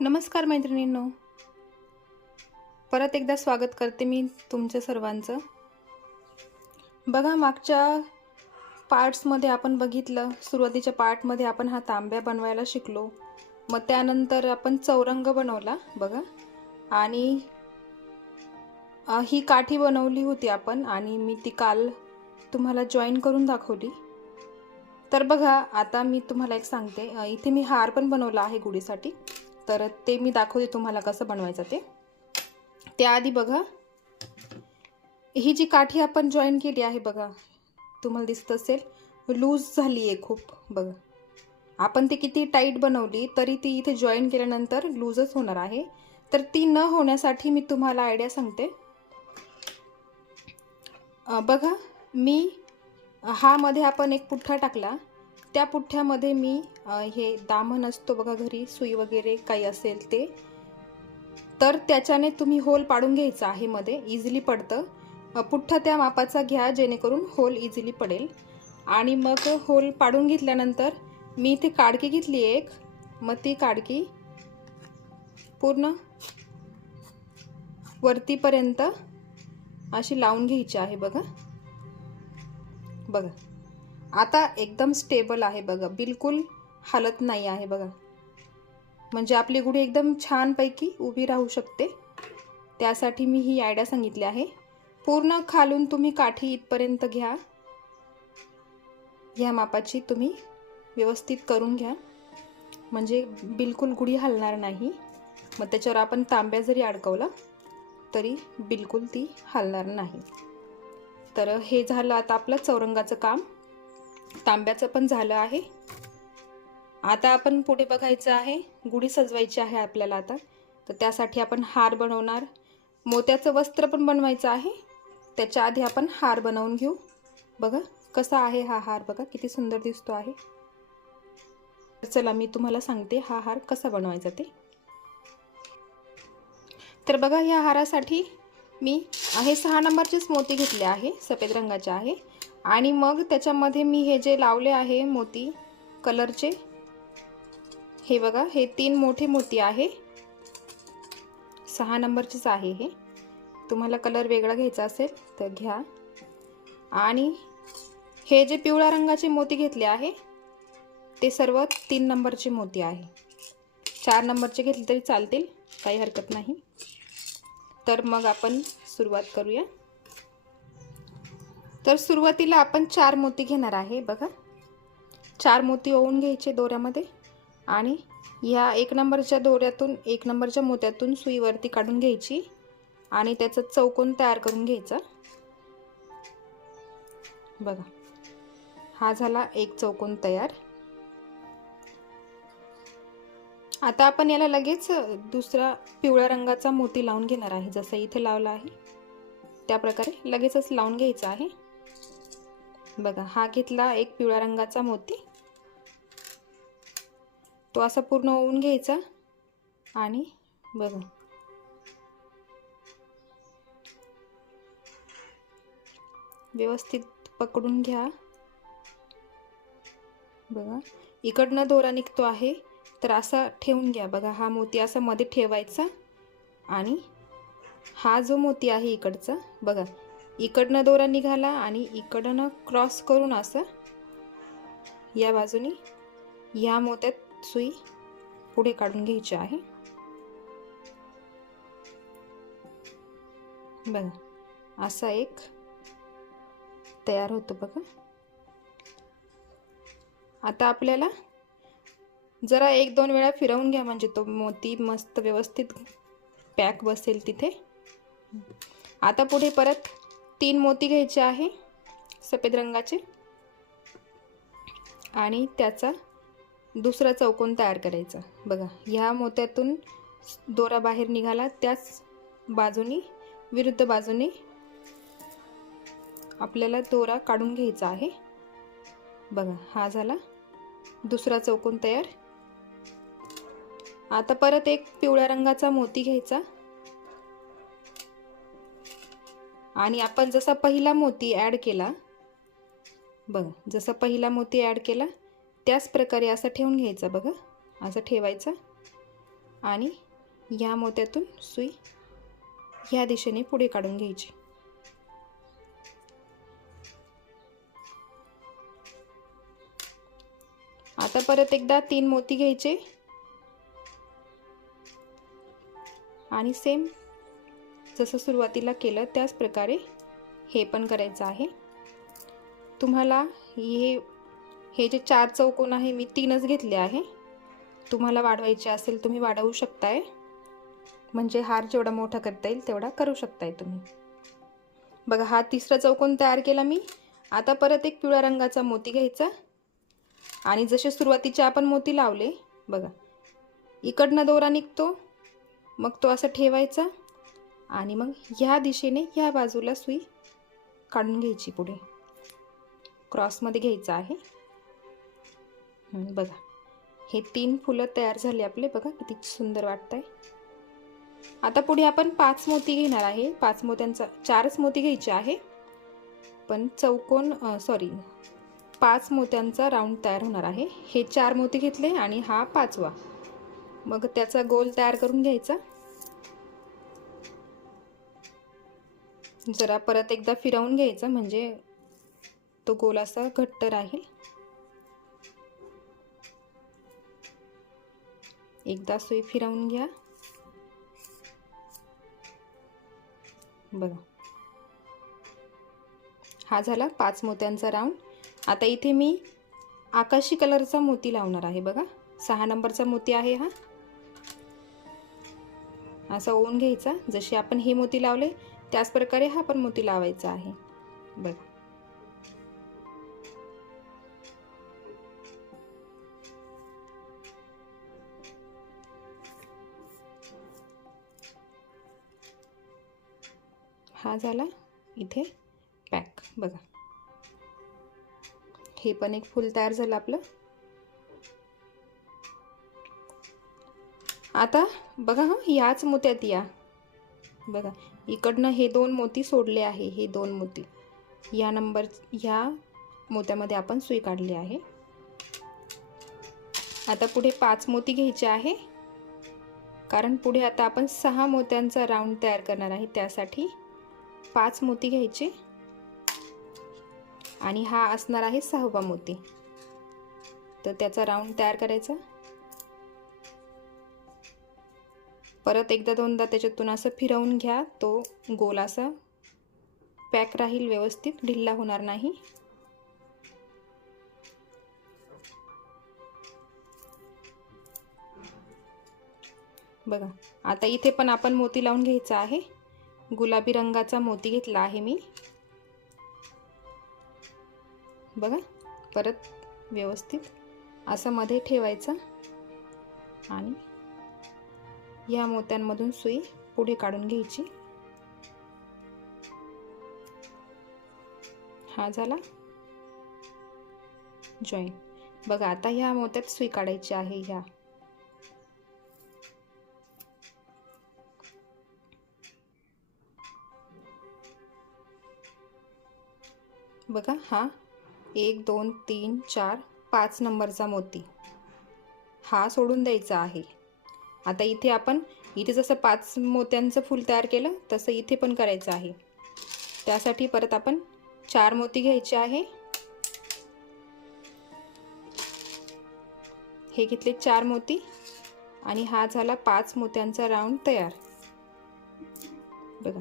नमस्कार मैत्रिणींनो. परत एकदा स्वागत करते मी तुमच्या सर्वांचं. बघा मागच्या पार्ट्समध्ये आपण बघितलं सुरुवातीच्या पार्टमध्ये आपण हा तांब्या बनवायला शिकलो. मग त्यानंतर आपण चौरंग बनवला बघा. आणि ही काठी बनवली होती आपण आणि मी ती काल तुम्हाला जॉईन करून दाखवली. तर बघा आता मी तुम्हाला एक सांगते. इथे मी हार पण बनवला आहे गुढीसाठी. तर ते मी दाखवते तुम्हाला कसं बनवायचं ते. त्याआधी बघा ही जी काठी आपण जॉईन केली आहे बघा तुम्हाला दिसत असेल लूज झाली आहे खूप बघा. आपण ती किती टाईट बनवली तरी ती इथे जॉईन केल्यानंतर लूजच होणार आहे. तर ती न होण्यासाठी मी तुम्हाला आयडिया सांगते. बघा मी हा मध्ये आपण एक पुठ्ठा टाकला. त्या पुठ्ठ्यामध्ये मी हे दामन असतो बघा घरी सुई वगैरे काही असेल ते तर त्याच्याने तुम्ही होल पाडून घ्यायचा आहे मध्ये इझिली पडतं. पुठ्ठा त्या मापाचा घ्या जेणेकरून होल इझिली पडेल. आणि मग होल पाडून घेतल्यानंतर मी इथे काडकी घेतली एक मग ती काडकी पूर्ण वरतीपर्यंत अशी लावून घ्यायची आहे बघा. बघा. आता एकदम स्टेबल आहे बघा. बिलकुल हालत नाही आहे बघा. म्हणजे आपली गुढी एकदम छानपैकी उभी राहू शकते. त्यासाठी मी ही आयडिया सांगितली आहे. पूर्ण खालून तुम्ही काठी इथपर्यंत घ्या. ह्या मापाची तुम्ही व्यवस्थित करून घ्या. म्हणजे बिलकुल गुढी हलणार नाही. मग त्याच्यावर आपण तांब्या जरी अडकवला तरी बिलकुल ती हलणार नाही. तर हे झालं आता आपलं चौरंगाचं काम. तांब्याचं पण झालं आहे. आता आपण पुढे बघायचं आहे गुढी सजवायची आहे आपल्याला आता. तर त्यासाठी आपण हार बनवणार. मोत्याचं वस्त्र पण बनवायचं आहे. त्याच्या आधी आपण हार बनवून घेऊ. बघा कसा आहे हा हार बघा किती सुंदर दिसतो आहे. चला मी तुम्हाला सांगते हा हार कसा बनवायचा ते. तर बघा या हारासाठी मी हे सहा नंबरचेच मोती घेतले आहे सफेद रंगाचे आहे. आणि मग त्याच्यामध्ये मी हे जे लावले आहे मोती कलरचे हे बघा हे तीन मोठे मोती आहे. सहा नंबरचेच आहे हे. तुम्हाला कलर वेगळा घ्यायचा असेल तर घ्या. आणि हे जे पिवळ्या रंगाचे मोती घेतले आहे ते सर्व तीन नंबरचे मोती आहे. चार नंबरचे घेतले तरी चालतील काही हरकत नाही. तर मग आपण सुरुवात करूया. तर सुरुवातीला आपण चार मोती घेणार आहे बघा. चार मोती ओवून घ्यायचे दोऱ्यामध्ये आणि ह्या एक नंबरच्या दोऱ्यातून एक नंबरच्या मोत्यातून सुईवरती काढून घ्यायची आणि त्याचं चौकोन तयार करून घ्यायचा? बघा. हा झाला एक चौकोन तयार. आता आपण याला लगेच दुसरा पिवळ्या रंगाचा मोती लावून घेणार आहे जसं इथे लावला आहे. त्या प्रकारे लगेचच लावून घ्यायचा आहे. बघा हा घेतला एक पिवळ्या रंगाचा मोती. तो असा पूर्ण ओवून घ्यायचा आणि बघा. व्यवस्थित पकडून घ्या. बघा इकडनं दोरा निघतो आहे तर असा ठेवून घ्या. बघा हा मोती असा मध्ये ठेवायचा आणि हा जो मोती आहे इकडचा बघा इकडनं दोरा निघाला आणि इकडनं क्रॉस करून असं या बाजूनी या मोत्यात सुई पुढे काढून घ्यायची आहे. बघा असा एक तयार होतो बघा. आता आपल्याला जरा एक दोन वेळा फिरवून घ्या म्हणजे तो मोती मस्त व्यवस्थित पॅक बसेल तिथे. आता पुढे परत तीन मोती घ्यायचे आहे सफेद रंगाचे. आणि त्याचा दुसरा चौकोन तयार करायचा. बघा ह्या मोत्यातून दोरा बाहेर निघाला त्याच बाजूनी विरुद्ध बाजूने आपल्याला दोरा काढून घ्यायचा आहे. बघा हा झाला दुसरा चौकोन तयार. आता परत एक पिवळ्या रंगाचा मोती घ्यायचा. आणि आपण जसा पहिला मोती ॲड केला बघा जसा पहिला मोती ॲड केला त्याच प्रकारे असा ठेवून घ्यायचा बघा असं ठेवायचा. आणि ह्या मोत्यातून सुई ह्या दिशेने पुढे काढून घ्यायची. आता परत एकदा तीन मोती घ्यायचे. आणि सेम जसं सुरुवातीला केलं त्याच प्रकारे हे पण करायचं आहे. तुम्हाला हे हे जे चार चौकोन आहे मी तीनच घेतले आहे. तुम्हाला वाढवायचे असेल तुम्ही वाढवू शकताय. म्हणजे हार जेवढा मोठा करता येईल तेवढा करू शकताय तुम्ही. बघा हा तिसरा चौकोन तयार केला मी. आता परत एक पिवळ्या रंगाचा मोती घ्यायचा. आणि जसे सुरुवातीचे आपण मोती लावले बघा. इकडनं दोरा निघतो. मग तो असा ठेवायचा. आणि मग ह्या दिशेने ह्या बाजूला सुई काढून घ्यायची पुढे. क्रॉसमध्ये घ्यायचं आहे. बघा. हे तीन फुलं तयार झाले आपले. बघा किती सुंदर वाटत आहे आता पुढे आपण पाच मोती घेणार आहे. पाच मोत्यांचा चारच मोती घ्यायचे आहे. पण चौकोन सॉरी पाच मोत्यांचा राऊंड तयार होणार आहे. हे चार मोती घेतले आणि हा पाचवा. मग त्याचा गोल तयार करून घ्यायचा. जरा परत एकदा फिरवून घ्यायचा म्हणजे तो गोल असा घट्ट राहील. एकदा सुई फिरवून घ्या. बघा. हा झाला पाच मोत्यांचा राऊंड. आता इथे मी आकाशी कलरचा मोती लावणार आहे बघा. सहा नंबरचा मोती आहे हा. असा ओवून घ्यायचा. जसे आपण हे मोती लावले त्याच प्रकारे हा पण मोती लावायचा आहे. बघा. हा झाला इथे पॅक. बघा. हे पण एक फुल तयार झालं आपलं. आता बघा हा याच मोत्यात या. बघा इकडनं हे दोन मोती सोडले आहे हे दोन मोती. या नंबर ह्या मोत्यामध्ये आपण सुई काढली आहे. आता पुढे पाच मोती घ्यायचे आहे. कारण पुढे आता आपण सहा मोत्यांचा राऊंड तयार करणार आहे त्यासाठी पाच मोती घ्यायचे. आणि हा असणार आहे सहावा मोती. तर त्याचा राऊंड तयार करायचा. परत एकदा दोनदा त्याच्यातून असं फिरवून घ्या तो गोल असा पॅक राहील व्यवस्थित ढिल्ला होणार नाही. बघा आता इथे पण आपण मोती लावून घ्यायचा आहे. गुलाबी रंगाचा मोती घेतला आहे मी. बघा परत व्यवस्थित असं मध्ये ठेवायचं. आणि या मोत्यांमधून सुई पुढे काढून घ्यायची. हा झाला. जॉईन बघा आता ह्या मोत्यात सुई काढायची आहे ह्या. बघा हा एक दोन तीन चार पाच नंबरचा मोती. हा सोडून द्यायचा आहे. आता इथे आपण इथे जसं पाच मोत्यांचं फूल तयार केलं तसं इथे पण करायचं आहे. त्यासाठी परत आपण चार मोती घ्यायचे आहे. हे घेतले चार मोती आणि हा झाला पाच मोत्यांचा राऊंड तयार. बघा.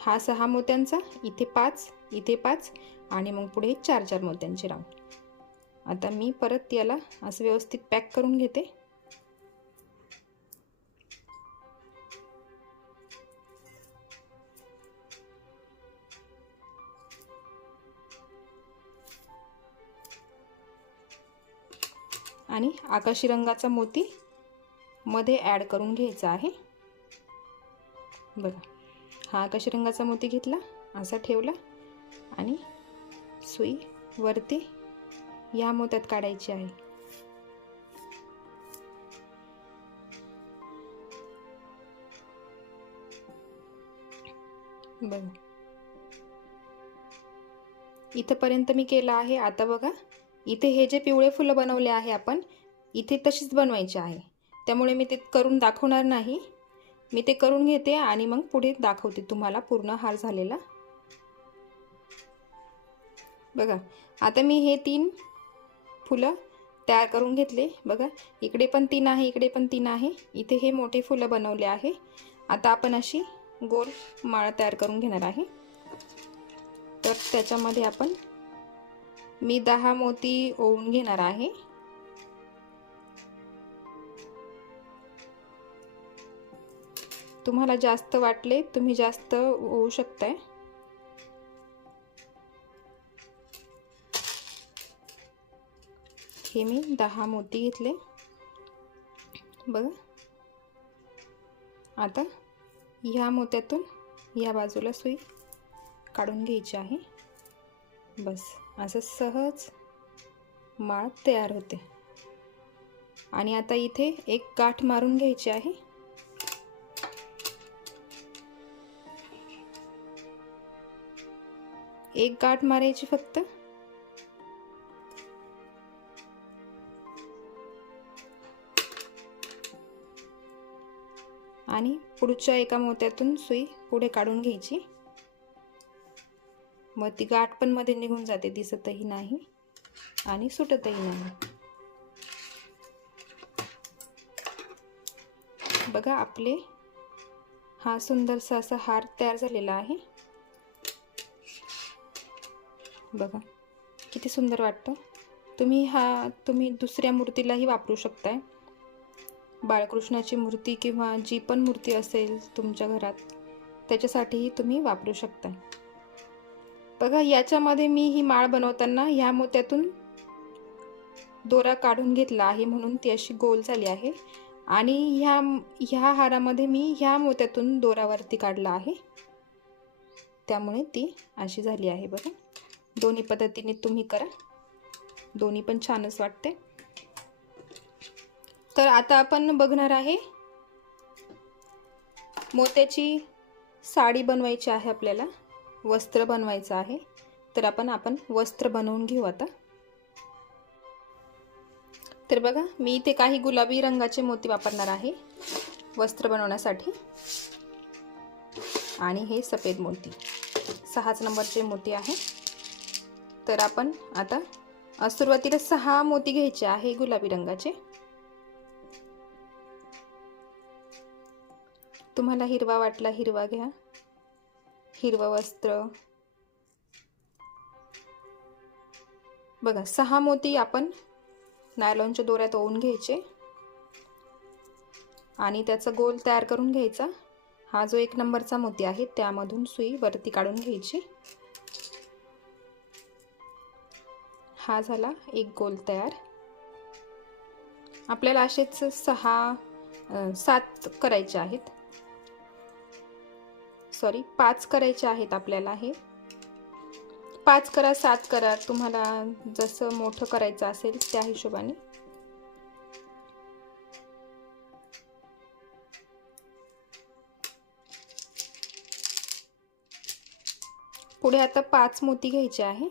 हा सहा मोत्यांचा इथे पाच इथे पाच आणि मग पुढे चार चार मोत्यांचे राऊंड. आता मी परत याला असं व्यवस्थित पॅक करून घेते. आणि आकाशी रंगाचा मोती मध्ये ॲड करून घ्यायचा आहे. बघा हा आकाशी रंगाचा मोती घेतला असा ठेवला आणि सुई वरती या मोत्यात काढायची आहे. बघा इथंपर्यंत मी केलं आहे. आता बघा. इथे हे जे पिवळे फुलं बनवले आहे आपण इथे तशीच बनवायची आहे. त्यामुळे मी ते करून दाखवणार नाही. मी ते करून घेते आणि मग पुढे दाखवते तुम्हाला पूर्ण हार झालेला. बघा आता मी हे तीन फुलं तयार करून घेतले. बघा इकडे पण तीन आहे इकडे पण तीन आहे. इथे हे मोठे फुलं बनवले आहे. आता आपण अशी गोल माळ तयार करून घेणार आहे. तर त्याच्यामध्ये आपण मी दहा मोती ओवून घेणार आहे. तुम्हाला जास्त वाटले तुम्ही जास्त होऊ शकताय. हे मी दहा मोती घेतले. बघा. आता ह्या मोत्यातून या बाजूला सुई काढून घ्यायची आहे. बस. असं सहज माळ तयार होते. आणि आता इथे एक गाठ मारून घ्यायची आहे. एक गाठ मारायची फक्त. आणि पुढच्या एका मोत्यातून सुई पुढे काढून घ्यायची. मग ती गाठ पण मध्ये निघून जाते दिसतही नाही आणि सुटतही नाही. बघा आपले हा सुंदरसा असा हार तयार झालेला आहे. बघा किती सुंदर वाटतं. तुम्ही हा तुम्ही दुसऱ्या मूर्तीलाही वापरू शकताय. बाळकृष्णाची मूर्ती किंवा जी पण मूर्ती असेल तुमच्या घरात त्याच्यासाठीही तुम्ही वापरू शकता बघा याच्यामध्ये मी ही माळ बनवताना ह्या मोत्यातून दोरा काढून घेतला आहे म्हणून ती अशी गोल झाली आहे. आणि ह्या ह्या हारामध्ये मी ह्या मोत्यातून दोरावरती काढला आहे. त्यामुळे ती अशी झाली आहे बघा. दोन्ही पद्धतीने तुम्ही करा. दोन्ही पण छानच वाटते. तर आता आपण बघणार आहे मोत्याची साडी बनवायची आहे आपल्याला. वस्त्र बनवायचं आहे. तर आपण आपण वस्त्र बनवून घेऊ आता. तर बघा मी इथे काही गुलाबी रंगाचे मोती वापरणार आहे. वस्त्र बनवण्यासाठी. आणि हे सफेद मोती. सहाच नंबरचे मोती आहे. तर आपण आता सुरुवातीला सहा मोती घ्यायचे आहे गुलाबी रंगाचे. तुम्हाला हिरवा वाटला हिरवा घ्या. हिरवं वस्त्र. बघा सहा मोती आपण नायलॉनच्या दोऱ्यात ओवून घ्यायचे. आणि त्याचा गोल तयार करून घ्यायचा. हा जो एक नंबरचा मोती आहे त्यामधून सुई वरती काढून घ्यायची. हा झाला एक गोल तयार. आपल्याला असेच सहा सात करायचे आहेत. सॉरी पाच करायचे आहेत आपल्याला हे. पाच करा सात करा. तुम्हाला जसं मोठं करायचं असेल त्या हिशोबाने. पुढे आता पाच मोती घ्यायचे आहे.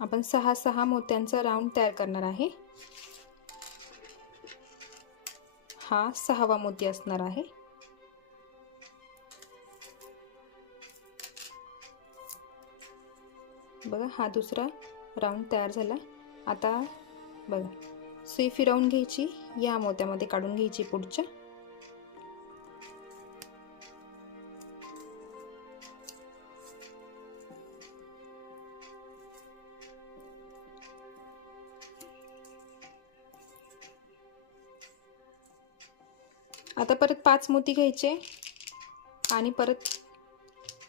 आपण सहा सहा मोत्यांचा राऊंड तयार करणार आहे. हा सहावा मोती असणार आहे. बघा हा दुसरा राऊंड तयार झाला. आता बघा सुई फिरवून घ्यायची या मोत्यामध्ये काढून घ्यायची पुढच्या. आता परत पाच मोती घ्यायचे आणि परत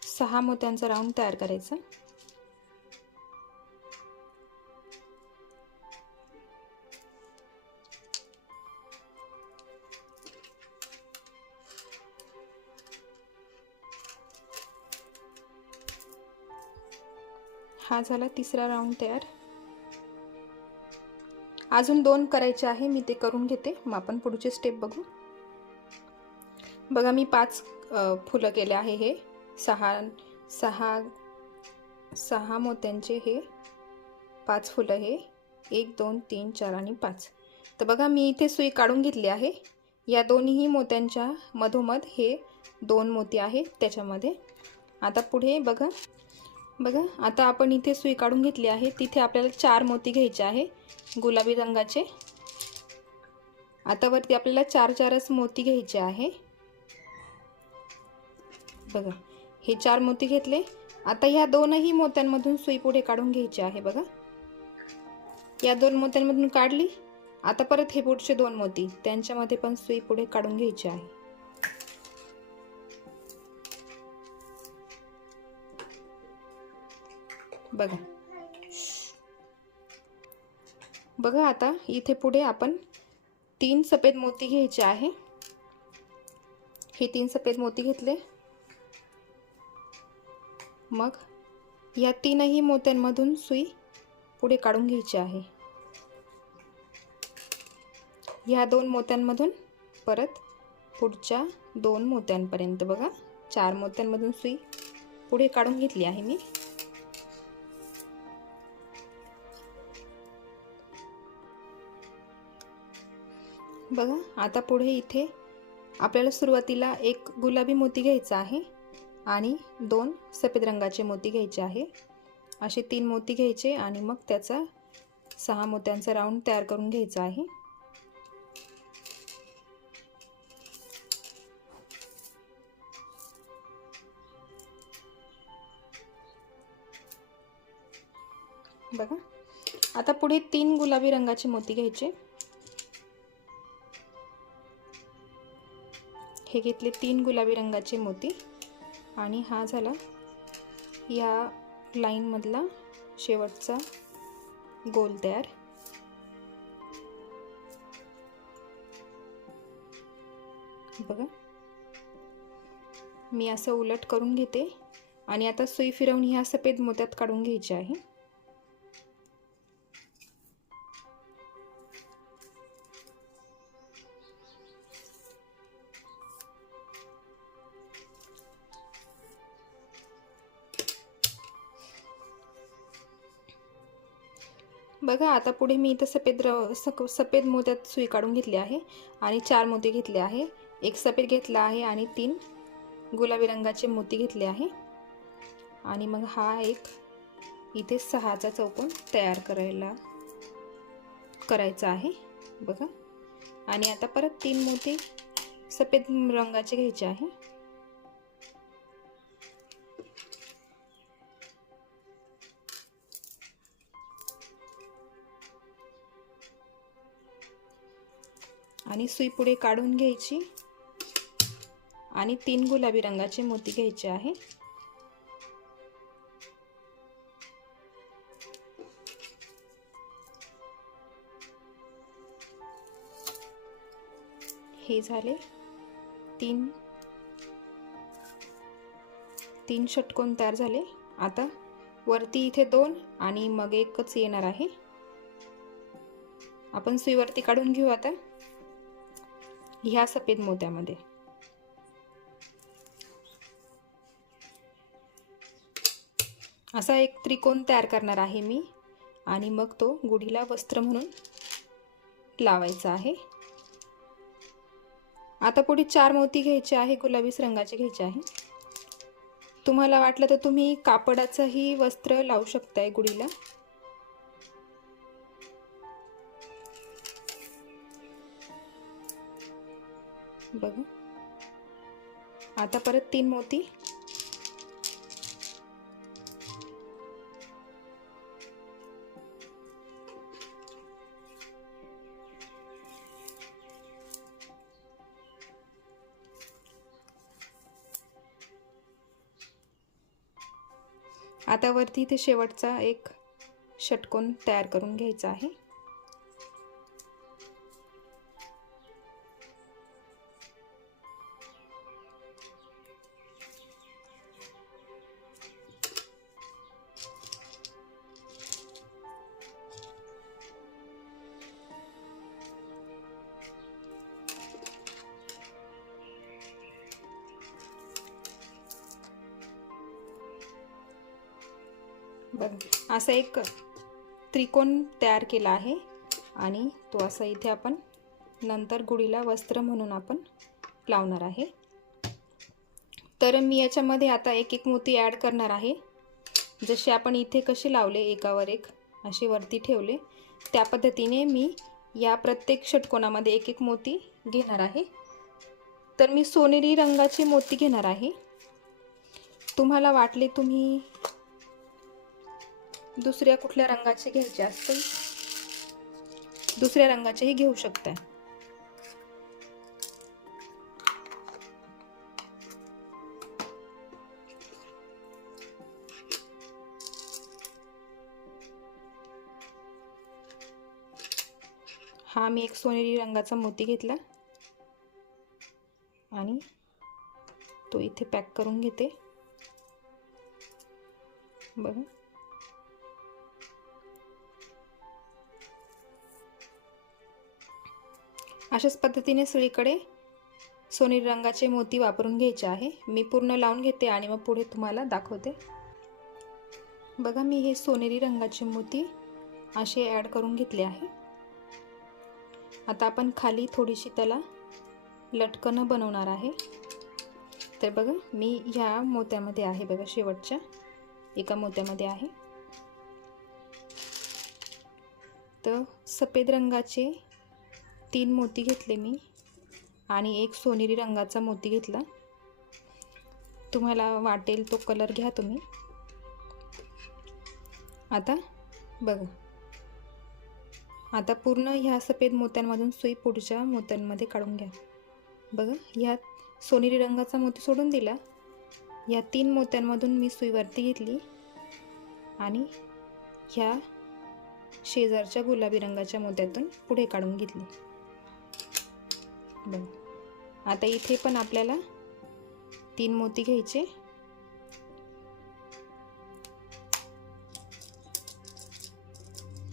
सहा मोत्यांचा राऊंड तयार करायचा. हा झाला तिसरा राऊंड तयार. अजून दोन करायचे आहे मी ते करून घेते. मग आपण पुढचे स्टेप बघू. बघा मी पाच फुलं केले आहे हे. सहा सहा सहा मोत्यांचे हे. पाच फुलं हे. एक दोन तीन चार आणि पाच. तर बघा मी इथे सुई काढून घेतली आहे. या दोन्ही मोत्यांच्या मधोमध हे दोन मोती आहे त्याच्यामध्ये. आता पुढे बघा. बघा आता आपण इथे सुई काढून घेतली आहे. तिथे आपल्याला चार मोती घ्यायचे आहे गुलाबी रंगाचे. आता वरती आपल्याला चार चारच मोती घ्यायचे आहे. बघा हे चार मोती घेतले. आता ह्या दोनही मोत्यांमधून सुई पुढे काढून घ्यायची आहे बघा. या दोन मोत्यांमधून काढली. आता परत हे पुढचे दोन मोती त्यांच्यामध्ये पण सुई पुढे काढून घ्यायची आहे. बघा. बघा आता इथे पुढे आपण तीन सफेद मोती घ्यायचे आहे. हे तीन सफेद मोती घेतले. मग या तीनही मोत्यांमधून सुई पुढे काढून घ्यायची आहे. ह्या दोन मोत्यांमधून परत पुढच्या दोन मोत्यांपर्यंत बघा. चार मोत्यांमधून सुई पुढे काढून घेतली आहे मी. बघा आता पुढे इथे आपल्याला सुरुवातीला एक गुलाबी मोती घ्यायचा आहे आणि दोन सफेद रंगाचे मोती घ्यायचे आहे. असे तीन मोती घ्यायचे आणि मग त्याचा सहा मोत्यांचा राऊंड तयार करून घ्यायचा आहे. बघा आता पुढे तीन गुलाबी रंगाचे मोती घ्यायचे. हे घेतले तीन गुलाबी रंगाचे मोती. आणि हा झाला या लाईनमधला शेवटचा गोल तयार. बघा. मी असं उलट करून घेते. आणि आता सुई फिरवून ह्या सफेद मोत्यात काढून घ्यायची आहे. बघा आता पुढे मी इथं सफेद र सक सफेद मोत्यात सुई काढून घेतली आहे आणि चार मोती घेतले आहे. एक सफेद घेतला आहे आणि तीन गुलाबी रंगाचे मोती घेतले आहे. आणि मग हा एक इथे सहाचा चौकोन तयार करायला करायचा आहे. बघा. आणि आता परत तीन मोती सफेद रंगाचे घ्यायचे आहे. आणि सुई पुढे काढून घ्यायची. आणि तीन गुलाबी रंगाचे मोती घ्यायचे आहे. हे झाले तीन. तीन षटकोन तयार झाले. आता वरती इथे दोन आणि मग एकच येणार आहे. आपण सुईवरती काढून घेऊ आता. ह्या सफेद मोत्यामध्ये. असा एक त्रिकोण तयार करणार आहे मी. आणि मग तो गुढीला वस्त्र म्हणून लावायचा आहे. आता पुढे चार मोती घ्यायचे आहे गुलाबीस रंगाचे घ्यायचे आहे. तुम्हाला वाटलं तर तुम्ही कापडाचंही वस्त्र लावू शकताय गुढीला. बघा. आता परत तीन मोती. आता वरती इथे शेवटचा एक षटकोन तयार करून घ्यायचा आहे. असा एक त्रिकोण तयार केला आहे आणि तो असा इथे आपण नंतर गुढीला वस्त्र म्हणून आपण लावणार आहे. तर मी याच्यामध्ये आता एक एक मोती ॲड करणार आहे. जसे आपण इथे कसे लावले एकावर एक असे वरती ठेवले त्या पद्धतीने मी या प्रत्येक षटकोनामध्ये एक एक मोती घेणार आहे. तर मी सोनेरी रंगाचे मोती घेणार आहे. तुम्हाला वाटले तुम्ही दुसऱ्या कुठल्या रंगाचे घ्यायचे असतील? दुसऱ्या रंगाचेही घेऊ शकता. हा मी एक सोनेरी रंगाचा मोती घेतला. आणि तो इथे पॅक करून घेते. बघा. अशाच पद्धतीने सगळीकडे सोनेरी रंगाचे मोती वापरून घ्यायचे आहे. मी पूर्ण लावून घेते आणि मग पुढे तुम्हाला दाखवते. बघा मी हे सोनेरी रंगाचे मोती असे ॲड करून घेतले आहे. आता आपण खाली थोडीशी त्याला लटकणं बनवणार आहे. तर बघा मी ह्या मोत्यामध्ये आहे बघा शेवटच्या एका मोत्यामध्ये आहे. तर सफेद रंगाचे तीन मोती घेतले मी आणि एक सोनेरी रंगाचा मोती घेतला. तुम्हाला वाटेल तो कलर घ्या तुम्ही. आता बघा. आता पूर्ण ह्या सफेद मोत्यांमधून सुई पुढच्या मोत्यांमध्ये काढून घ्या. बघा ह्यात सोनेरी रंगाचा मोती सोडून दिला. या तीन मोत्यांमधून मी सुईवरती घेतली आणि ह्या शेजारच्या गुलाबी रंगाच्या मोत्यातून पुढे काढून घेतली. बघ. आता इथे पण आपल्याला तीन मोती घ्यायचे.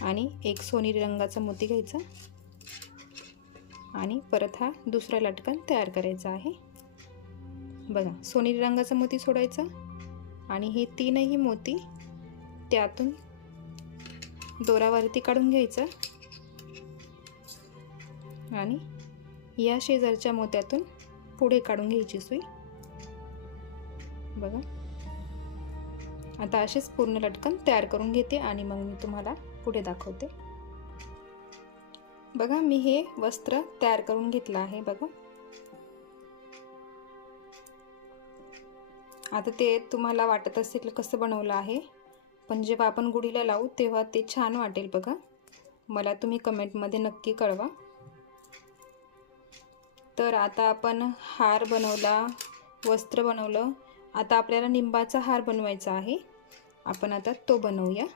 आणि एक सोनेरी रंगाचा मोती घ्यायचा. आणि परत हा दुसरा लटकन तयार करायचा आहे. बघा सोनेरी रंगाचा मोती सोडायचा. आणि हे तीनही मोती त्यातून दोरावरती काढून घ्यायचं. आणि या शेजारच्या मोत्यातून पुढे काढून घ्यायची सुई. बघा. आता असेच पूर्ण लटकन तयार करून घेते आणि मग मी तुम्हाला पुढे दाखवते. बघा मी हे वस्त्र तयार करून घेतलं आहे बघा. आता ते तुम्हाला वाटत असेल कसं बनवलं आहे पण जेव्हा आपण गुढीला लावू तेव्हा ते छान वाटेल बघा. मला तुम्ही कमेंटमध्ये नक्की कळवा. तर आता आपण हार बनवला वस्त्र बनवलं. आता आपल्याला निंबाचा हार बनवायचा आहे. आपण आता तो बनवूया.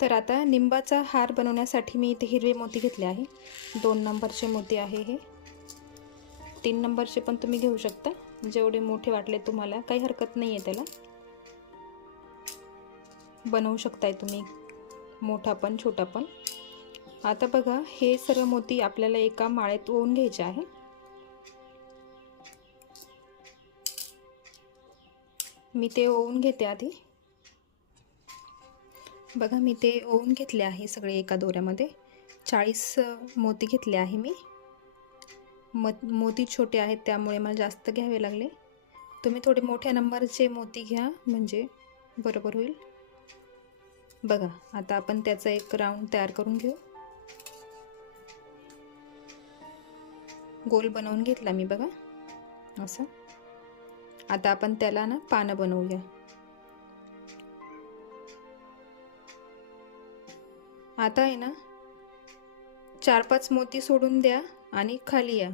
तर आता निंबाचा हार बनवण्यासाठी मी इथे हिरवे मोती घेतले आहे. दोन नंबरचे मोती आहे हे. तीन नंबरचे पण तुम्ही घेऊ शकता. जेवढे मोठे वाटले तुम्हाला काही हरकत नाही आहे त्याला. बनवू शकताय तुम्ही. मोठा पण छोटा पण. आता बघा हे सर्व मोती आपल्याला एका माळेत ओवून घ्यायचे आहे. मी ते ओवून घेते आधी. बघा मी ते ओवून घेतले आहे सगळे एका दोऱ्यामध्ये. चाळीस मोती घेतले आहे मी. म मोती छोटे आहेत त्यामुळे मला जास्त घ्यावे लागले. तुम्ही थोडे मोठ्या नंबरचे मोती घ्या म्हणजे बरोबर होईल. बघा आता आपण त्याचा एक राऊंड तयार करून घेऊ. गोल बनवून घेतला मी बघा. असं. आता आपण त्याला ना पानं बनवूया. आता आहे ना चार पाच मोती सोडून द्या आणि खाली या.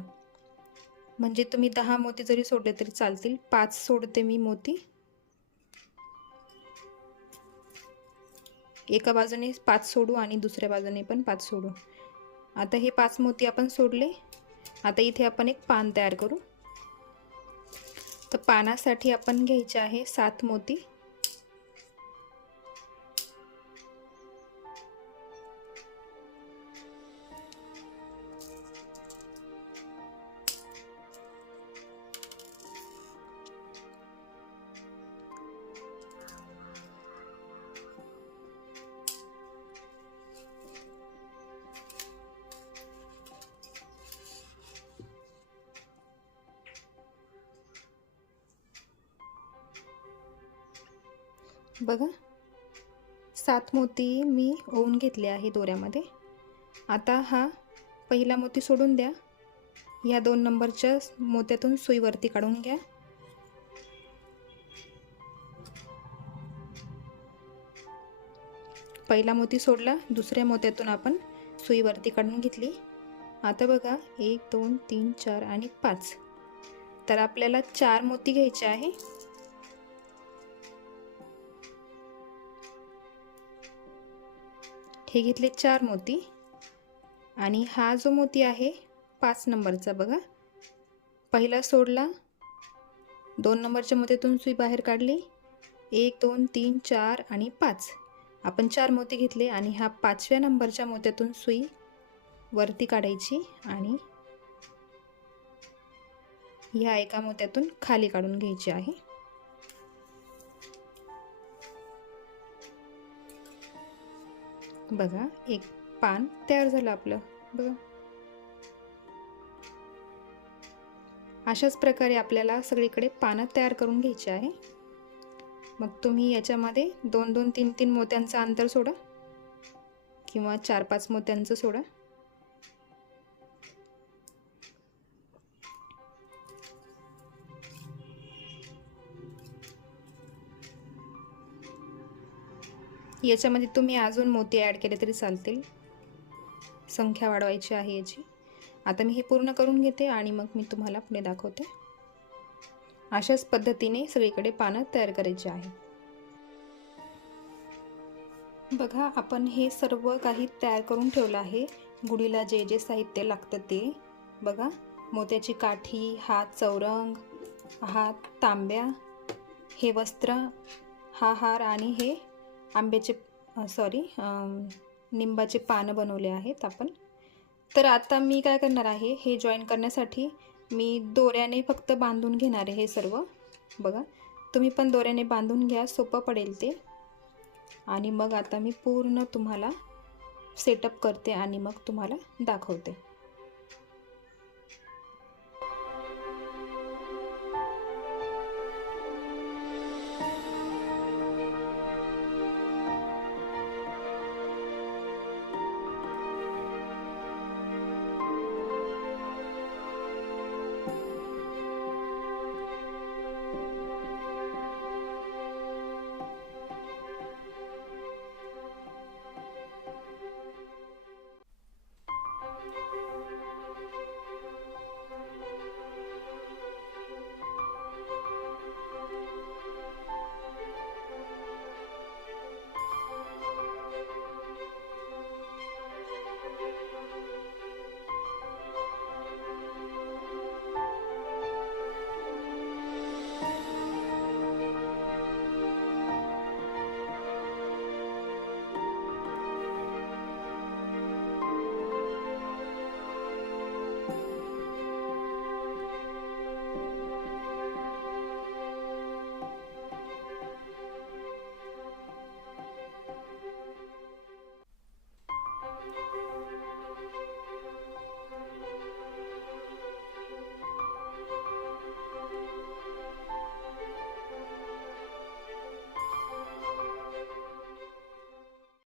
म्हणजे तुम्ही दहा मोती जरी सोडले तरी चालतील. पाच सोडते मी मोती. एका बाजूने पाच सोडू आणि दुसऱ्या बाजूने पण पाच सोडू. आता हे पाच मोती आपण सोडले. आता इथे आपण एक पान तयार करू. तर पानासाठी आपण घ्यायचे आहे सात मोती. सात मोती मी ओवून घेतले आहे दोऱ्यामध्ये. आता हा पहिला मोती सोडून द्या. या दोन नंबरच्या मोत्यातून सुईवरती काढून घ्या. पहिला मोती सोडला दुसऱ्या मोत्यातून आपण सुईवरती काढून घेतली. आता बघा एक दोन तीन चार आणि पाच. तर आपल्याला चार मोती घ्यायचे आहे. हे घेतले चार मोती. आणि हा जो मोती आहे पाच नंबरचा बघा. पहिला सोडला. दोन नंबरच्या मोत्यातून सुई बाहेर काढली. एक दोन तीन चार आणि पाच. आपण चार मोती घेतले आणि हा पाचव्या नंबरच्या मोत्यातून सुई वरती काढायची आणि ह्या एका मोत्यातून खाली काढून घ्यायची आहे. बघा एक पान तयार झालं आपलं. बघा. अशाच प्रकारे आपल्याला सगळीकडे पानं तयार करून घ्यायची आहे. मग तुम्ही याच्यामध्ये दोन दोन तीन तीन मोत्यांचं अंतर सोडा. किंवा चार पाच मोत्यांचं सोडा. याच्यामध्ये तुम्ही अजून मोती ॲड केले तरी चालतील. संख्या वाढवायची आहे याची. आता मी हे पूर्ण करून घेते आणि मग मी तुम्हाला पुढे दाखवते. अशाच पद्धतीने सगळीकडे पानं तयार करायची आहे. बघा आपण हे सर्व काही तयार करून ठेवलं आहे. गुढीला जे जे साहित्य लागतं ते. बघा मोत्याची काठी हा चौरंग हा तांब्या हे वस्त्र हा हार आणि हे आंब्याचे सॉरी निंबाचे पानं बनवले आहेत आपण. तर आता मी काय करणार आहे हे जॉईन करण्यासाठी मी दोऱ्याने फक्त बांधून घेणार आहे हे सर्व. बघा तुम्ही पण दोऱ्याने बांधून घ्या सोपं पडेल ते. आणि मग आता मी पूर्ण तुम्हाला सेटअप करते आणि मग तुम्हाला दाखवते.